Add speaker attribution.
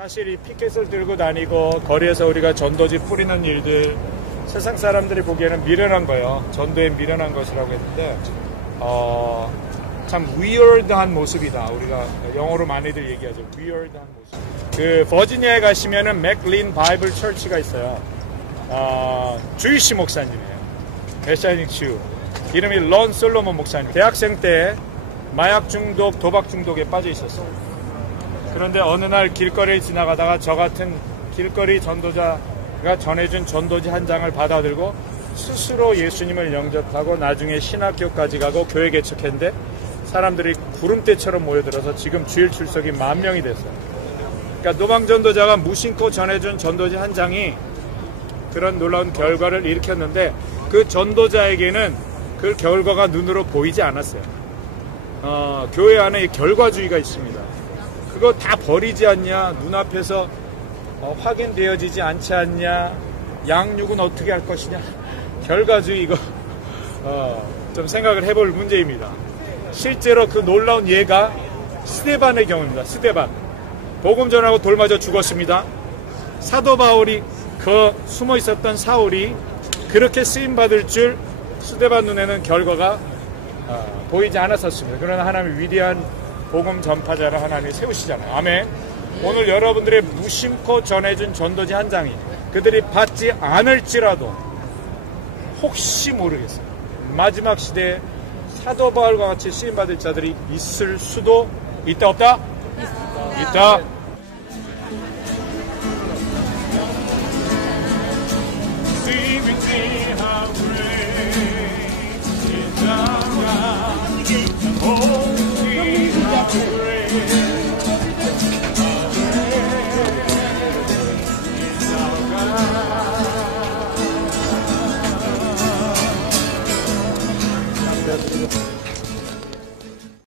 Speaker 1: 사실 이 피켓을 들고 다니고 거리에서 우리가 전도지 뿌리는 일들 세상 사람들이 보기에는 미련한 거예요. 전도에 미련한 것이라고 했는데 어, 참 weird한 모습이다. 우리가 영어로 많이들 얘기하죠. weird한 모습. 그 버지니아에 가시면은 맥린 바이블 철치가 있어요. 어, 주이시 목사님이에요. 메시아닉 주. 이름이 런 솔로몬 목사님. 대학생 때 마약 중독, 도박 중독에 빠져 있었어요. 그런데 어느 날 길거리를 지나가다가 저 같은 길거리 전도자가 전해준 전도지 한 장을 받아들고 스스로 예수님을 영접하고 나중에 신학교까지 가고 교회 개척했는데 사람들이 구름대처럼 모여들어서 지금 주일 출석이 만 명이 됐어요. 그러니까 노방 전도자가 무심코 전해준 전도지 한 장이 그런 놀라운 결과를 일으켰는데 그 전도자에게는 그 결과가 눈으로 보이지 않았어요. 어, 교회 안에 결과주의가 있습니다. 그거 다 버리지 않냐? 눈앞에서 어, 확인되어지지 않지 않냐? 양육은 어떻게 할 것이냐? 결과주의 이거 어, 좀 생각을 해볼 문제입니다. 실제로 그 놀라운 예가 스데반의 경우입니다. 스데반. 복음 전하고 돌맞아 죽었습니다. 사도 바울이 그 숨어 있었던 사울이 그렇게 쓰임 받을 줄 스데반 눈에는 결과가 어, 보이지 않았었습니다. 그러나 하나님의 위대한 복음 전파자를 하나님이 세우시잖아요. 아멘. 오늘 여러분들의 무심코 전해준 전도지 한 장이 그들이 받지 않을지라도 혹시 모르겠어요. 마지막 시대에 사도 바울과 같이 시인 받을 자들이 있을 수도 있다 없다? 있다. 있다. you.